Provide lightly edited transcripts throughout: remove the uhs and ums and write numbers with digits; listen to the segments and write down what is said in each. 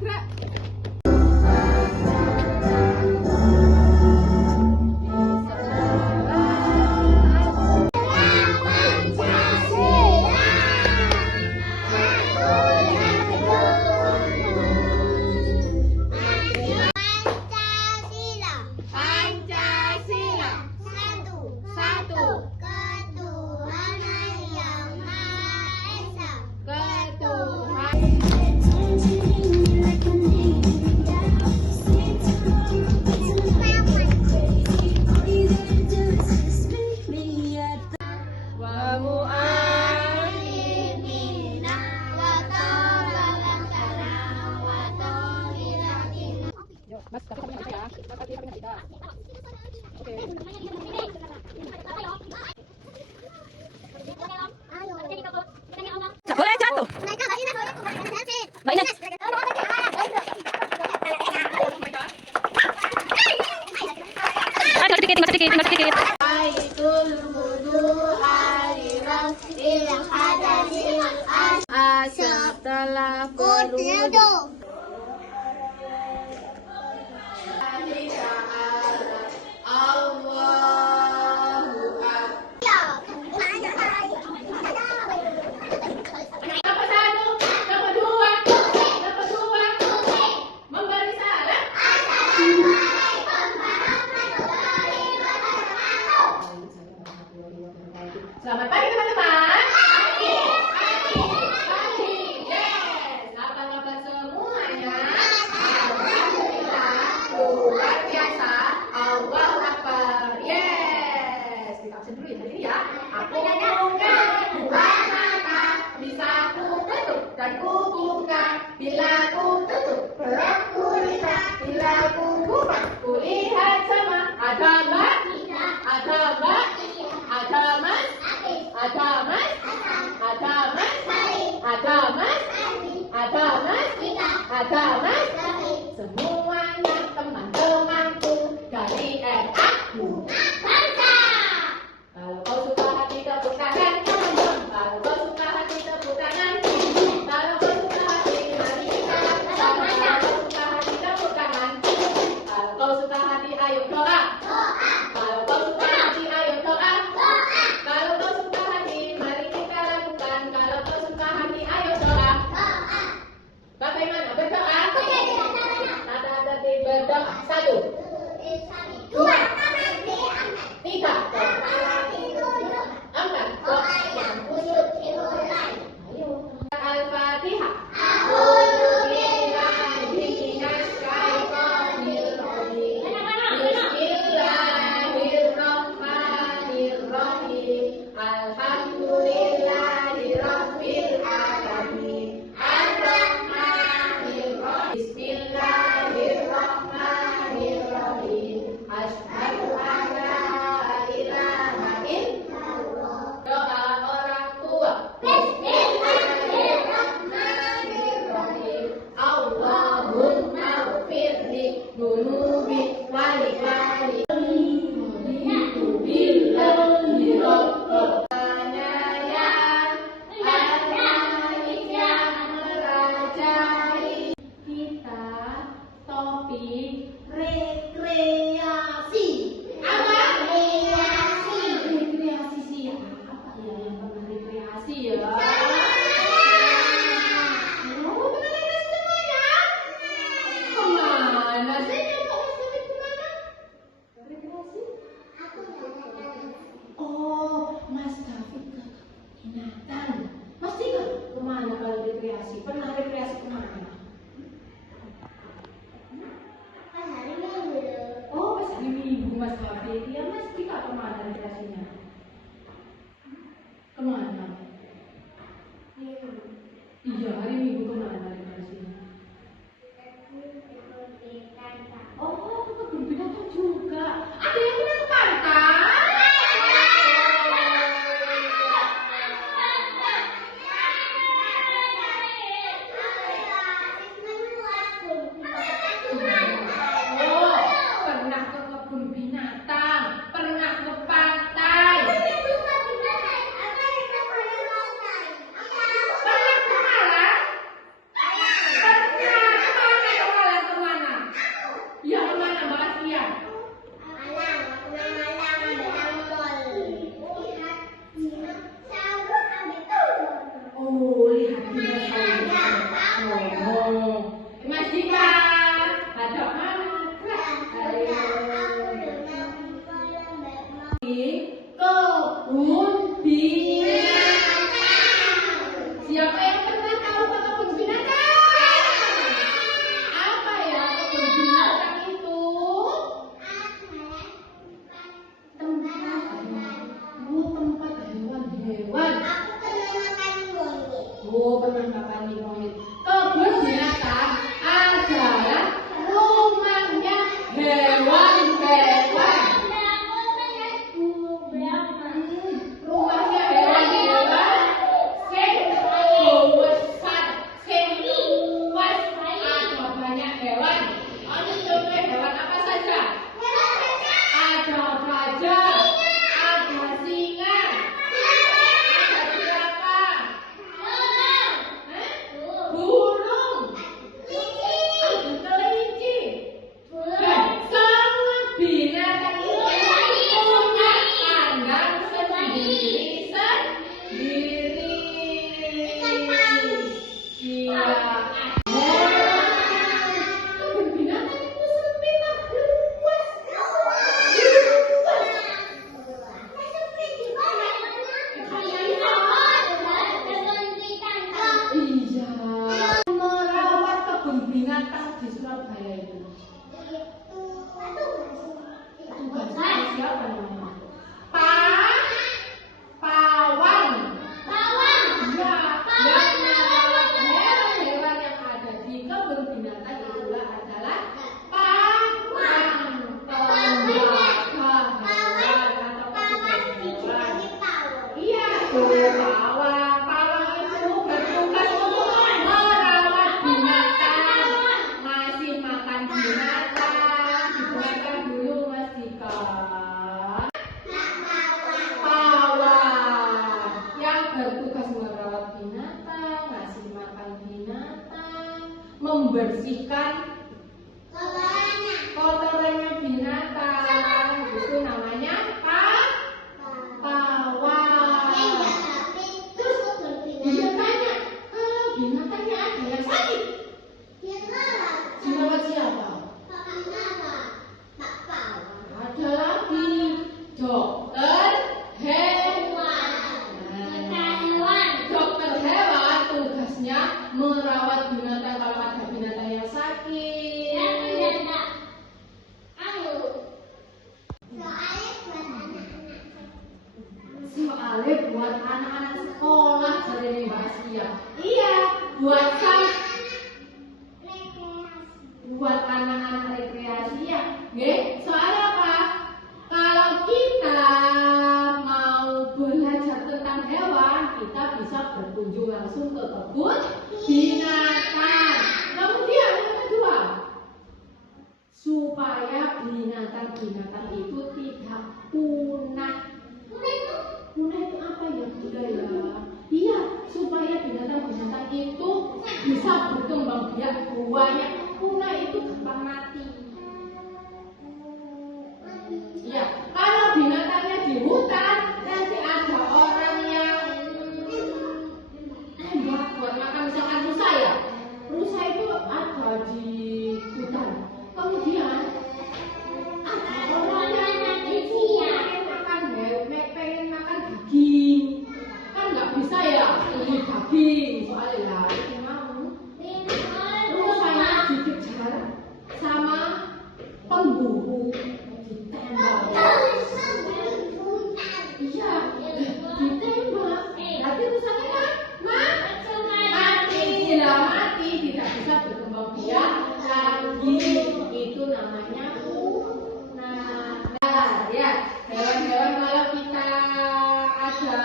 gerak. Mas, tapi kami nggak bisa ya. Mas, tapi kami nggak bisa. Oke. Nggak boleh jatuh. Mbak Ines. Tinggal sedikit, tinggal sedikit, tinggal sedikit. Setelah berwudu. Selamat pagi teman-teman. Pagi. Yes. Apa kabar semuanya? Alhamdulillah. Luar biasa. Allahu Akbar. Yes. Kita absen dulu ya hari ini ya. Aku buka dua mata, bisa ku tutup dan ku buka. Bila ku tutup, belum ku lihat. Bila ku buka, ku lihat semua. Ada mbak? Ada mbak? Ada mas? Ada mas? Ada mas? Ada mas? Ada mas? Ada mas? Semuanya teman-temanku dari RAU. Kalau kau suka hati tepuk tangan, teman-teman. Kalau kau suka hati tepuk tangan. Kalau kau suka hati, mari kita sama-sama. Kalau kau suka hati tepuk tangan. Kalau kau suka hati, ayo doa. Kalau kau suka hati, ayo doa. Kalau kau suka hati, mari kita lakukan. Kalau kau suka hati, ayo doa. Bagaimana berdoa? Tata tertib berdoa. 1, 2, 3, 4. Doa yang khusyuk. Ayo. Al-Fatihah. Doa orang tua. binatang di Surabaya itu? Siapa namanya? Pawang. Ya, yang merawat hewan-hewan yang ada di kebun binatang itulah adalah pawang. Pembawa hewan atau petugas hewan. Iya, pawang. Pawang itu bertugas untuk merawat binatang, ngasih makan binatang. Dibuatkan dulu Mas Dika. Pawang yang bertugas merawat binatang, ngasih makan binatang, membersihkan kotorannya binatang. Itu namanya pawang. Terus dia tanya, kalau binatangnya ada yang sakit, dirawat siapa? Ada lagi dokter hewan. Dokter hewan tugasnya merawat binatang kalau ada binatang yang sakit. Soalnya buat anak-anak sekolah dari Mbak Asia. Iya, buat anak-anak rekreasi ya. Nggih, soalnya apa? Kalau kita mau belajar tentang hewan, kita bisa berkunjung langsung ke kebun binatang. Kemudian yang kedua, supaya binatang-binatang itu tidak punah. Punah itu apa ya, Bunda ya? Iya, supaya binatang-binatang itu bisa berkembang biak banyak. Punah itu gampang mati. Ya, kalau binatangnya di hutan, nanti ada orang yang buat makan misalkan rusa ya. Rusa itu ada di hutan. Kemudian ada orang yang itu pengen makan daging. Kan nggak bisa ya, beli daging soalnya itu mau. Rusanya dikejar sama pemburu. Iya, ditembak. Berarti rusaknya kan mati. Mati, tidak bisa berkembang biak lagi. Itu namanya punah. Nah, ya, hewan-hewan kalau kita ada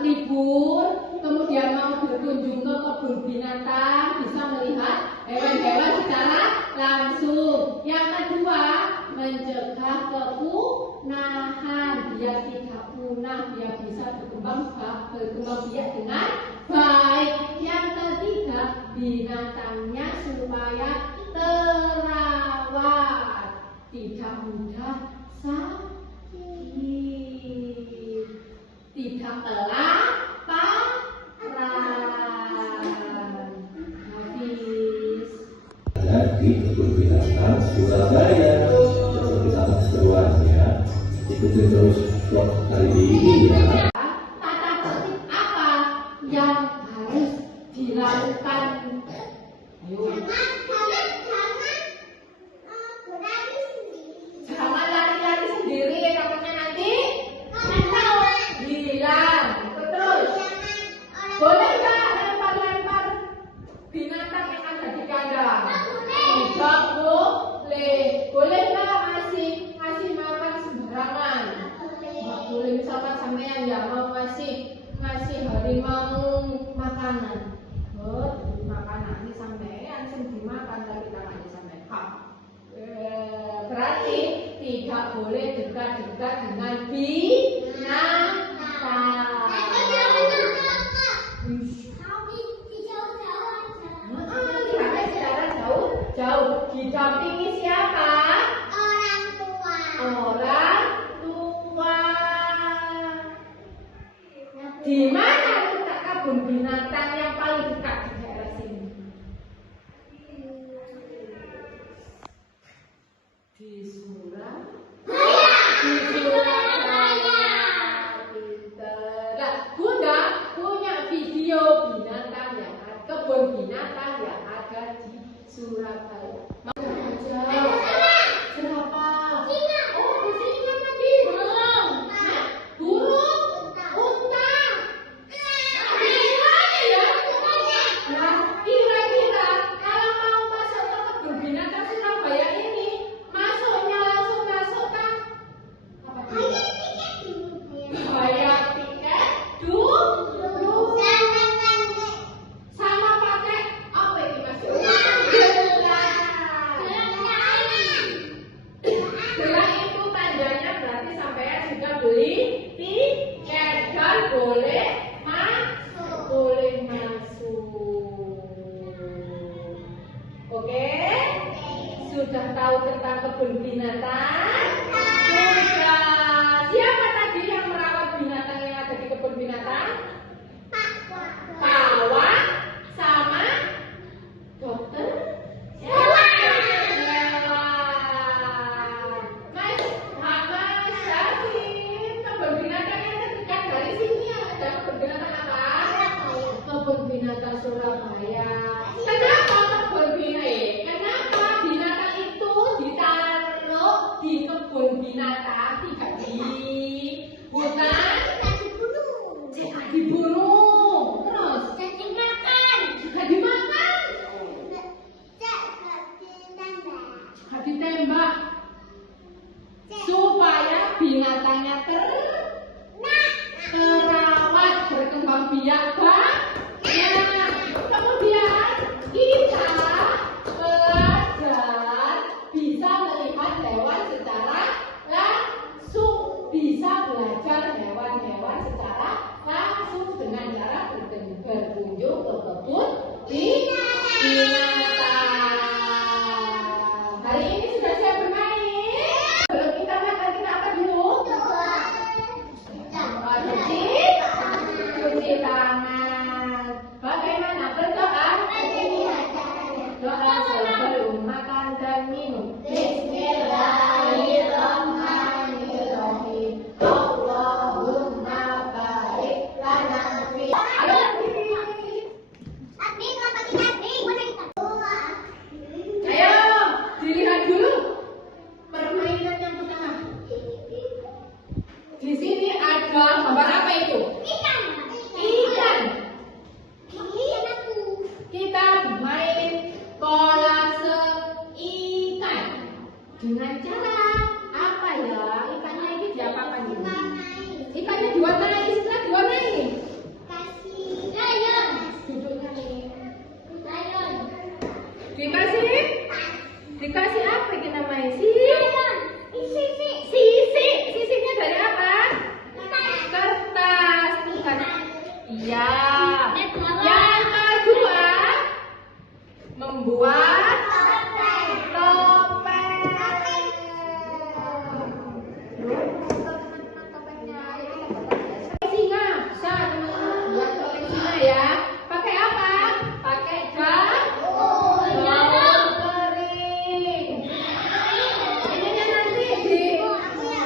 libur, kemudian mau berkunjung ke kebun binatang, bisa melihat hewan-hewan secara langsung. Yang kedua, mencegah kepunahan biar tidak punah, biar bisa berkembang biak dengan baik. Yang ketiga, binatangnya supaya terawat, tidak mudah sakit, tidak kelaparan. Habis. Di kebun binatang Surabaya. Seperti sama keseruannya, ikuti terus vlog kali ini ya. Tata tertib apa yang harus dilakukan? Ayo. Jangan lari-lari sendiri, takutnya nanti hilang. Betul. Boleh nggak lempar-lempar binatang yang ada di kandang? Tidak boleh. Boleh nggak ngasih makan sembarangan? Nggak boleh. Misalkan sampean ya mau ngasih harimau makanan. Beri makanan ini sampean sing dimakan tapi tangannya sampean. Berarti tidak boleh dekat-dekat dengan binatang. Lihatnya secara jauh. Didampingi siapa? Orang tua. Di mana letak kebun binatang yang paling dekat di daerah sini? Di Surabaya. Nah, Bunda punya video binatang yang ada, kebun binatang yang ada di Surabaya. Mau aja. Kenapa? Oh, di sini kan tadi. Burung. Unta. Gimana ya? Nah, kira-kira kalau mau masuk ke kebun binatang Surabaya ini, masuknya langsung masuk kan? Apa dulu? Bayar tiket dulu. Sama pakai apa ini Mas? Gelang itu tandanya berarti sampai sudah beli tiket dan boleh masuk. Oke? Sudah tahu tentang kebun binatang? Sudah. Siapa tadi yang merawat binatang yang ada di kebun binatang? Pawang sama dokter hewan. Mas Syafin, kebun binatang yang terdekat dari sini ada kebun binatang apa? Kebun binatang Surabaya. Kenapa binatang itu ditaruh di kebun binatang, tidak di hutan? Dibunuh. Terus gak dimakan, gak ditembak, supaya binatangnya terawat, berkembang biak banyak. Kemudian kita belajar bisa melihat hewan secara langsung, bisa belajar hewan-hewan secara langsung dengan cara berkunjung ke kebun binatang. Hari ini sudah siap bermain? Belum kita makan, kita apa dulu? Cuci tangan. Bagaimana berdoa? Doa sebelum makan dan minum. Bismillahirrahmanirrahim. Allahumma barik lana fi. Ayo, dilihat dulu permainan yang pertama. Di sini ada gambar apa itu? Ikan. Kita bermain kolase ikan dengan cara apa ya? Ikannya ini diapakan ini? Ikannya diwarnai, setelah diwarnai duduknya nih. Dikasih apa kita main? Sisinya dari apa? Kertas. Bukan. Iya. Yang kedua, membuat topeng. Singa. Bisa teman-teman buat topeng singa ya. Pakai apa? Pakai daun kering. Ininya nanti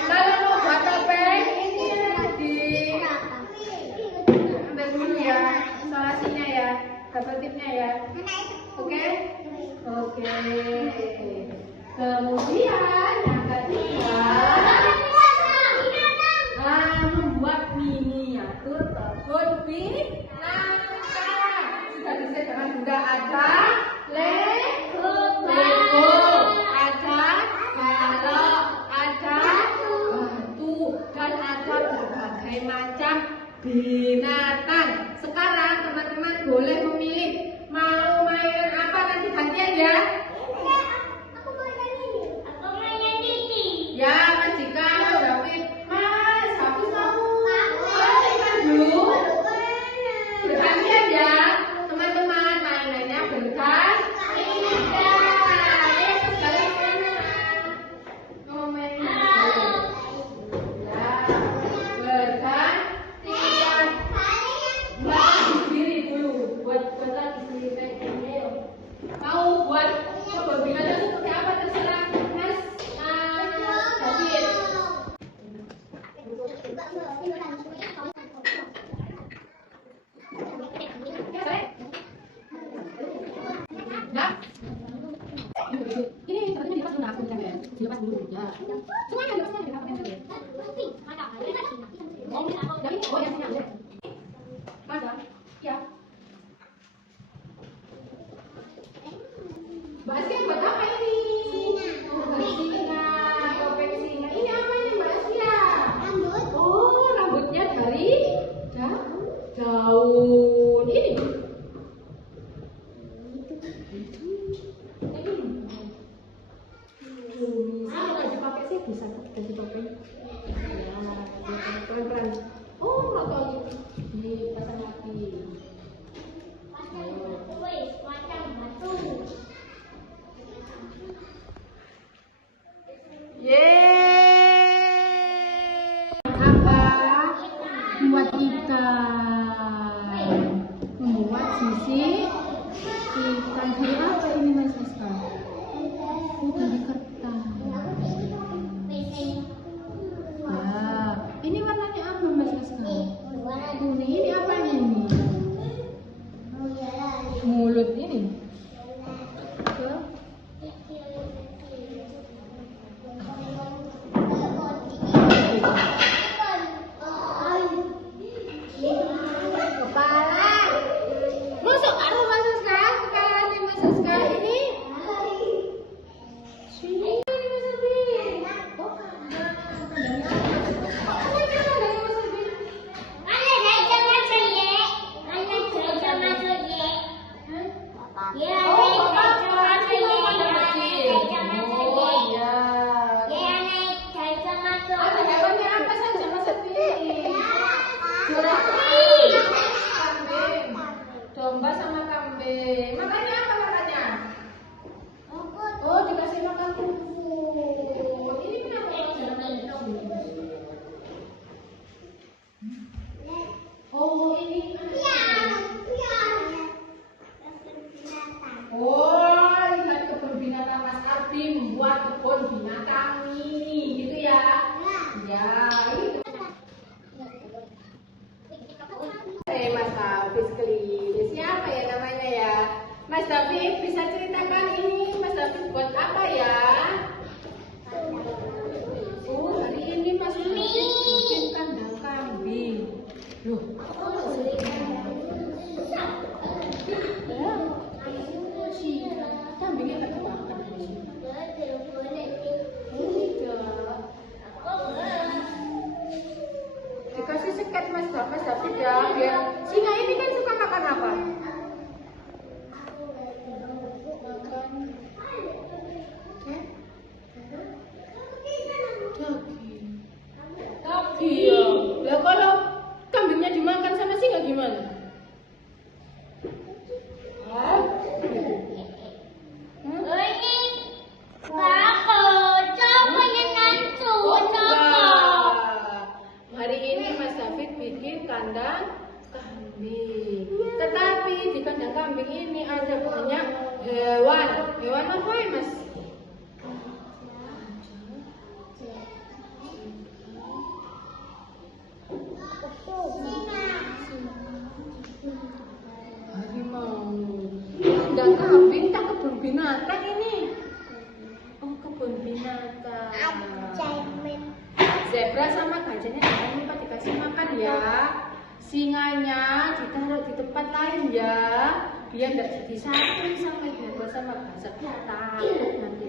kalau mau buat topeng, ininya nanti ambil dulu ya, instalasinya ya, dapat tipnya ya. Oke? Kemudian yang ketiga, membuat miniatur kebun binatang. Sudah disediakan juga ada Lego, ada balok, ada batu, dan ada berbagai macam binatang. Sekarang teman-teman boleh memilih mau main apa, nanti gantian ya. Ya, Mas Jika, David, Mas, aku mau main dulu. Bergantian ya, teman-teman, mainannya bergantian. Mau main ya, bergantian. Ini sepertinya dilepas dulu, aku bilang dilepas dulu ya. Semuanya dilepas dulu, aku bilang. Oh, yang sini aja. Mas, ya. Mbak Asia buat apa ini? Singa, topeng singa. Ini apanya Mbak Asia? Rambut. Oh, rambutnya dari daun ini. Kalau dipakai sih bisa ganti topeng. Ya, keren-keren. Oh, nggak tahu. Dipasang lagi. Buat ikan, membuat sisi ikan dari apa ini Mas Aska? Dari kertas. Ya, ini warnanya apa Mas Aska? Kuning. Ini apanya ini? Mulut ini. Domba sama kambing. Makannya apa makannya? Oh, dikasih makan rumput. Ini kenapa jangan makan? Oh, ini. Oh, lihat kebun binatang Mas Ardi membuat kebun binatang ini, gitu ya? Ya, itu. Mas David Keli, siapa ya namanya ya? Mas David bisa ceritakan ini Mas David buat apa ya? Oh, hari ini Mas David bikin kandang kambing. Loh, kambingnya termakan. Dikasih seket Mas David ya, biar singa ini kan suka makan apa? Makan daging ya. Lah kalau kambingnya dimakan sama singa gimana? Hari ini Mas David bikin kandang kambing. Tetapi di kandang kambing ini ada banyak hewan. Hewan apa ya Mas? Harimau. Kandang kambing tak kebun binatang ini. Oh, kebun binatang. Zebra sama gajahnya jangan lupa dikasih makan ya. Singanya ditaruh di tempat lain ya, biar tidak jadi satu sama zebra sama gajah takut nanti.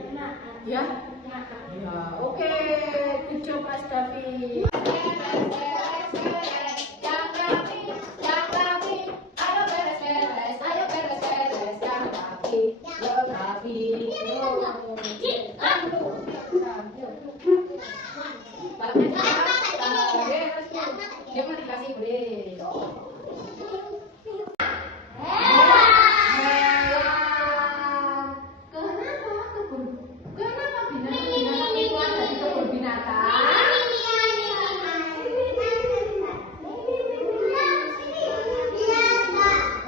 Ya, ya, oke. Good job Mas David. Dia mau dikasih beli. Kenapa binatang itu ada di kebun binatang?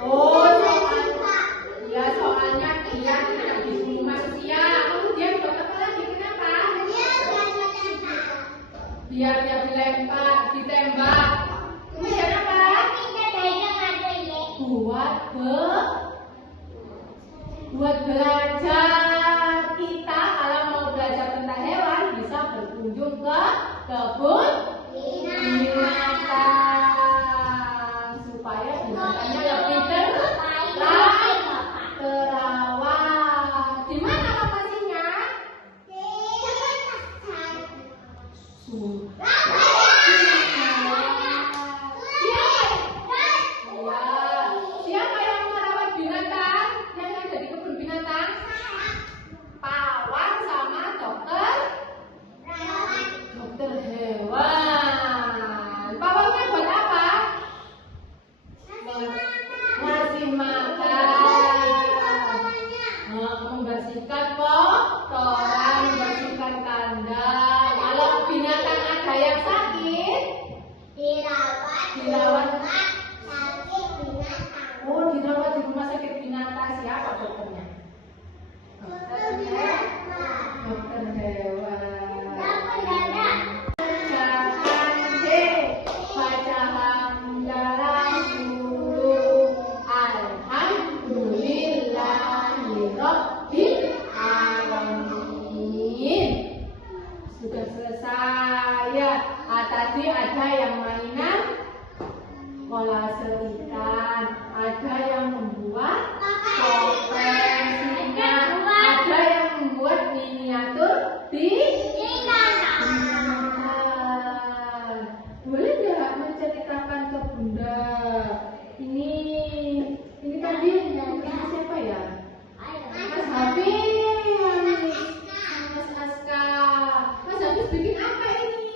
Oh, soalnya dia tidak dibunuh manusia. Kemudian apa lagi? Kenapa? Biar dia ditembak. Kemudian apa? Buat belajar. kebun binatang supaya binatangnya lebih terawat. Di mana lokasinya? Siapa yang merawat binatang yang ada di kebun binatang? Pawang sama dokter hewan. Pawangnya buat apa? Ngasih makan, membersihkan kotoran, membersihkan kandang. Kalau binatang ada yang sakit, dirawat. Oh, dirawat di rumah sakit binatang. Siapa dokternya? Dokter hewan. Baca hamdalah dulu. Alhamdulillahirabbil alamin. Sudah selesai ya. Tadi ada yang mainan kolase ikan, ada yang membuat topeng singa, ada yang membuat miniatur binatang. Boleh nggak menceritakan ke Bunda? Ini tadi siapa ya? Mas Hafiz, Mas Aska. Mas Hafiz bikin apa ini?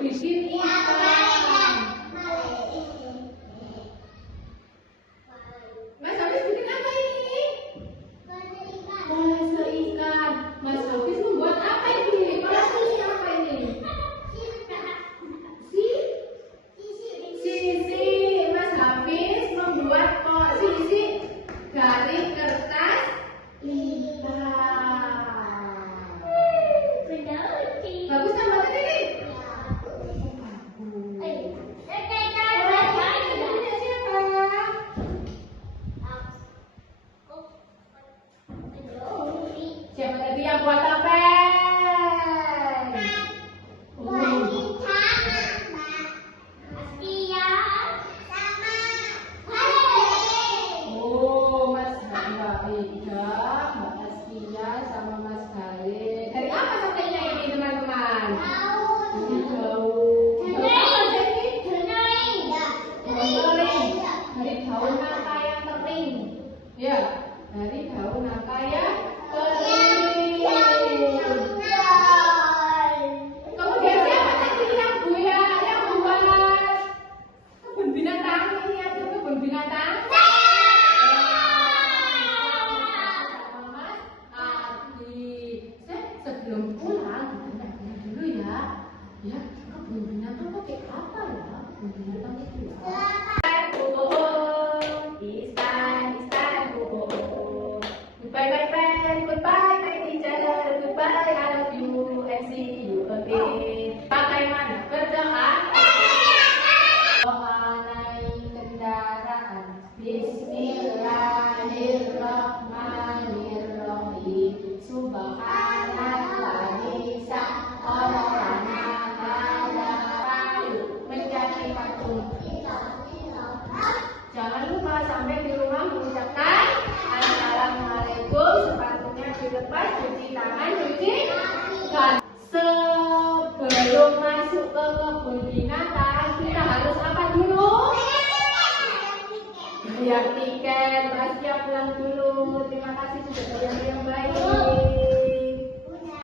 Bikin ikan. Mas Hafiz bikin apa ini? Kolase ikan. Mas Hafiz membuat apa ini? Kolase apa ini? Sisi. Mas Hafiz membuat sisi dari kertas ikan. Bagus kan Mbak Titi? Siapa tadi yang buat topeng? Oh, Mas Mbak Ida, Mbak Askia, sama Mas Khalid. Dari apa topengnya ini teman-teman? Dari daun. Dari daun nangka yang kering. Ya, dari daun nangka yang kering. Kemudian siapa tadi yang membuat kebun binatang? Ini ada kebun binatang. Sebelum pulang kita tanya dulu ya. Ya, kebun binatang kok kayak apa ya? Kebun binatang itu ya. Goodbye my friend, goodbye my teacher, goodbye I love you and see you again. Bagaimana berdoa? Doa naik kendaraan. Bismillahirrahmanirrahim. Subhanallah bisa orang ada payu menjadi patung. Jangan lupa sampai di rumah mengucapkan Assalamualaikum. Sepatunya dilepas, cuci tangan, cuci kaki. Sebelum masuk ke kebun binatang, kita harus apa dulu? Bayar tiket. Mas siap pulang dulu. Terima kasih sudah bayar yang baik.